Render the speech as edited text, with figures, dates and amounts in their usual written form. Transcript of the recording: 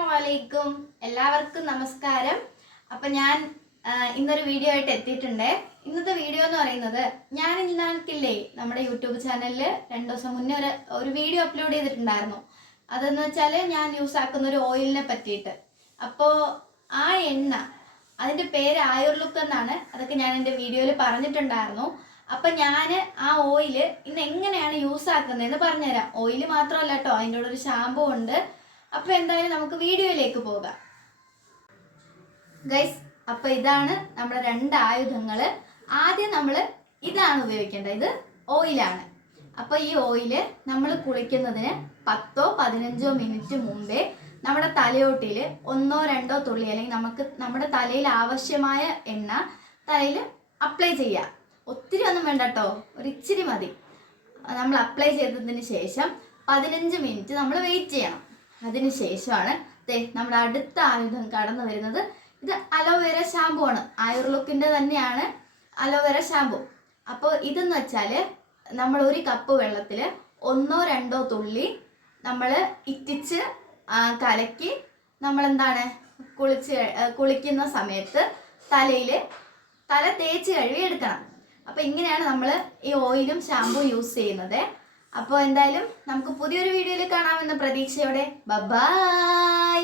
അസ്സലാമലൈക്കും എല്ലാവർക്കും നമസ്കാരം. അപ്പം ഞാൻ ഇന്നൊരു വീഡിയോ ആയിട്ട് എത്തിയിട്ടുണ്ട്. ഇന്നത്തെ വീഡിയോ എന്ന് പറയുന്നത് ഞാൻ ഇന്നാൾക്കില്ലേ നമ്മുടെ യൂട്യൂബ് ചാനലിൽ 2 ദിവസം മുന്നേ ഒരു വീഡിയോ അപ്ലോഡ് ചെയ്തിട്ടുണ്ടായിരുന്നു. അതെന്ന് വെച്ചാൽ ഞാൻ യൂസ് ആക്കുന്ന ഒരു ഓയിലിനെ പറ്റിയിട്ട്. അപ്പോൾ ആ എണ്ണ അതിൻ്റെ പേര് ആയുർലുക്ക് എന്നാണ്. അതൊക്കെ ഞാൻ എൻ്റെ വീഡിയോയിൽ പറഞ്ഞിട്ടുണ്ടായിരുന്നു. അപ്പം ഞാൻ ആ ഓയില് ഇന്ന് എങ്ങനെയാണ് യൂസ് ആക്കുന്നതെന്ന് പറഞ്ഞുതരാം. ഓയിൽ മാത്രമല്ല കേട്ടോ, അതിൻ്റെ കൂടെ ഒരു ഷാമ്പൂ ഉണ്ട്. അപ്പോൾ എന്തായാലും നമുക്ക് വീഡിയോയിലേക്ക് പോകാം ഗൈസ്. അപ്പോൾ ഇതാണ് നമ്മുടെ 2 ആയുധങ്ങൾ. ആദ്യം നമ്മൾ ഇതാണ് ഉപയോഗിക്കേണ്ടത്. ഇത് ഓയിലാണ്. അപ്പോൾ ഈ ഓയില് നമ്മൾ കുളിക്കുന്നതിന് 10-15 മിനിറ്റ് മുമ്പേ നമ്മുടെ തലയോട്ടിയിൽ 1-2 തുള്ളി അല്ലെങ്കിൽ നമ്മുടെ തലയിൽ ആവശ്യമായ എണ്ണ തലയിൽ അപ്ലൈ ചെയ്യുക. ഒത്തിരി ഒന്നും വേണ്ട കേട്ടോ, ഒരു ഇച്ചിരി മതി. നമ്മൾ അപ്ലൈ ചെയ്തതിന് ശേഷം 15 മിനിറ്റ് നമ്മൾ വെയിറ്റ് ചെയ്യണം. അതിനുശേഷമാണ് നമ്മുടെ അടുത്ത ആയുധം കടന്നു വരുന്നത്. ഇത് അലോവേര ഷാമ്പു ആണ്. ആയുർലുക്കിൻ്റെ തന്നെയാണ് അലോവേര ഷാമ്പു. അപ്പോൾ ഇതെന്ന് വെച്ചാൽ നമ്മൾ 1 കപ്പ് വെള്ളത്തിൽ 1-2 തുള്ളി നമ്മൾ ഇറ്റിച്ച് കലക്കി നമ്മളെന്താണ് കുളിക്കുന്ന സമയത്ത് തല തേച്ച് കഴുകി എടുക്കണം. അപ്പോൾ ഇങ്ങനെയാണ് നമ്മൾ ഈ ഓയിലും ഷാമ്പൂ യൂസ് ചെയ്യുന്നത്. അപ്പോൾ എന്തായാലും നമുക്ക് പുതിയൊരു വീഡിയോയിൽ കാണാമെന്ന പ്രതീക്ഷയോടെ ബൈ.